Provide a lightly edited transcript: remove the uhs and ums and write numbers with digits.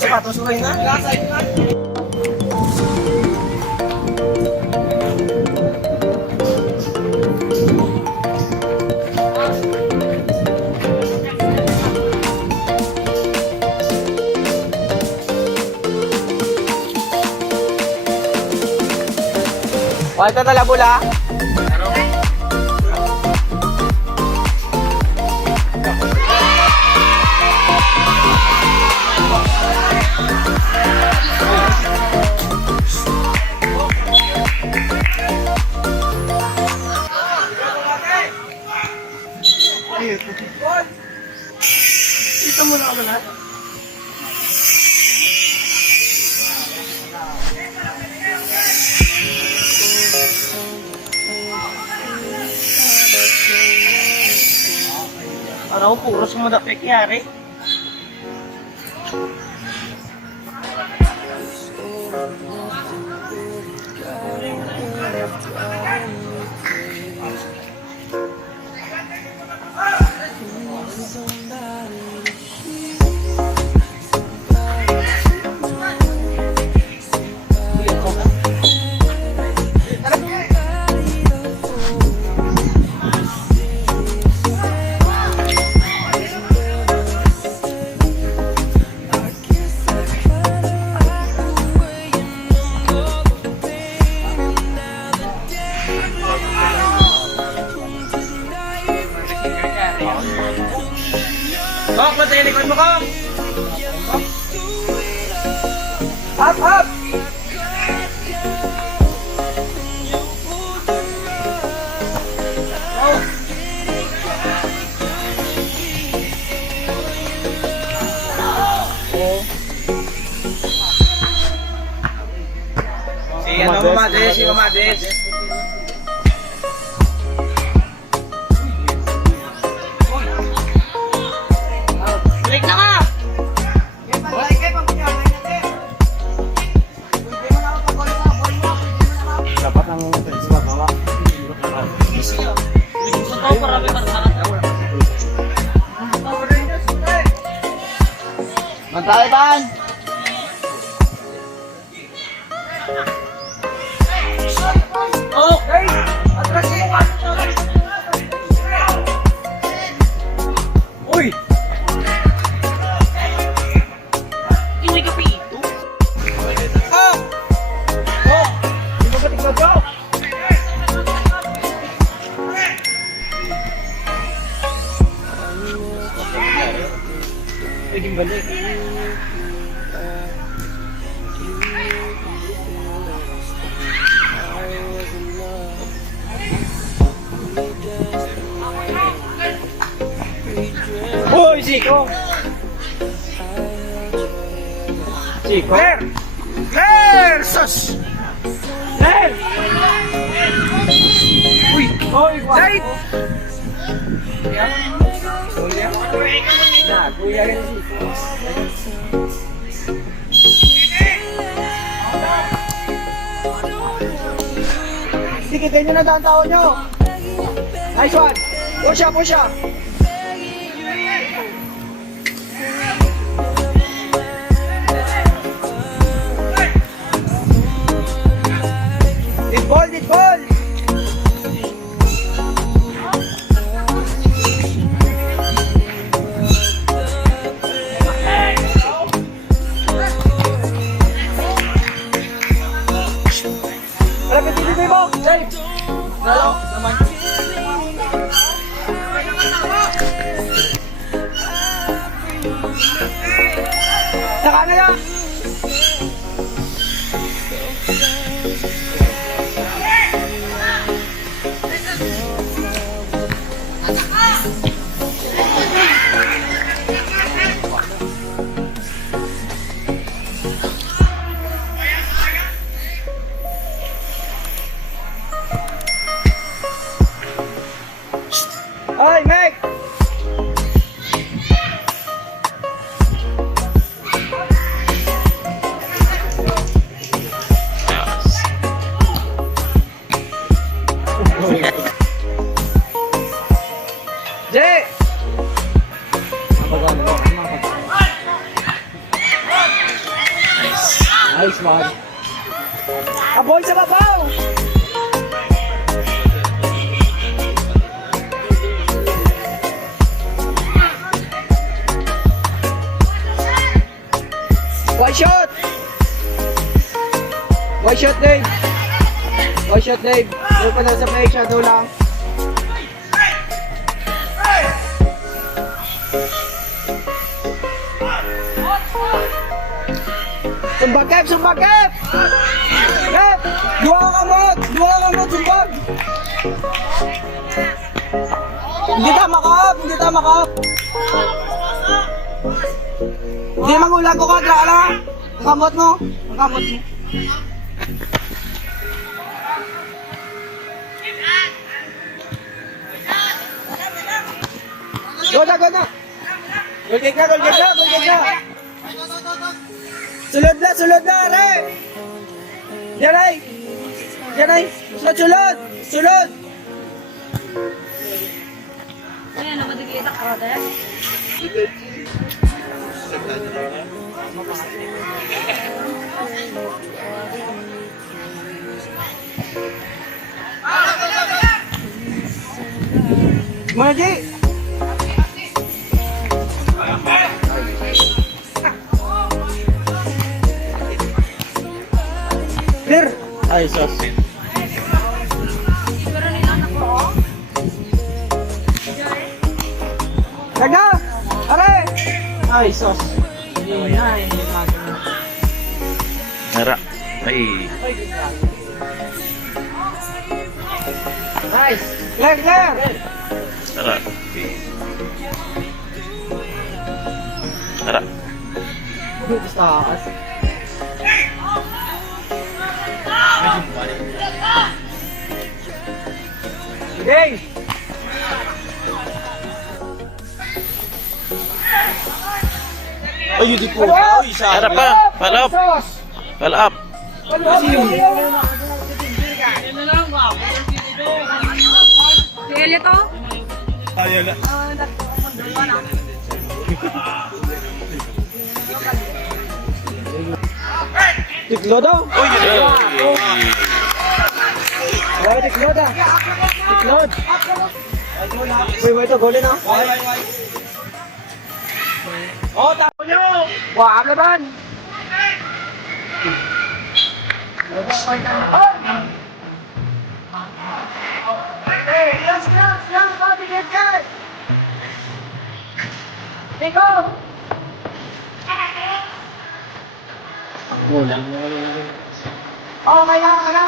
Sapatos ko na. Ito tala bula. Ito muna ako lahat. Araw puro sumadapik yari. Kok, patay likod mo, Kok! Up, up! Oh! Si ano Mamades, si Mamades. Balik na ka! Dapat ang sila bawa. Mantay ban! Okay! Uy! Pwedeng balik. Hoy, Chico! Chico? Claire! Claire! Sus! Claire! Uy! Hoy! Zaid! Nah, kuya rin si Sikitin nyo na daang tao nyo. Nice one. Push up, push up. Deep ball, deep ball. Hello, naman. Saka na lang. Oi, Meg! Nice one. Aboy sa babaw! One shot! One shot, Dave! One shot, Dave! Doon pa lang sa play, shadow lang. Sumbag, Kev! Sumbag, Kev! Kev! Dua ka mo! Sumbag! Hindi tama kap! Hindi tama kap! Hindi mangulag ko ka, Drala! Ang kamot mo! Ang kamot mo! Go na! Goal kick na! Sulod na, Re! Yan ay! Sulod! Ayan, namadagita ka rin. Mana Ji? Clear! Ay, sus. Daga! Are! Ay, sus. Nara. Ay. Nice! Clear! Nara. Nara. Sa taas. Okay! Ay, di po. Ay, sa Nara pa. Palap. Palap. Sige, ito. Ayun na. Tiklo daw! Uy, Ay, tiklod ah! Tiklod! Wait, ito, golin ah! Oh, tapo nyo! Wah, laban! Tiko! Oh, kaya ka na!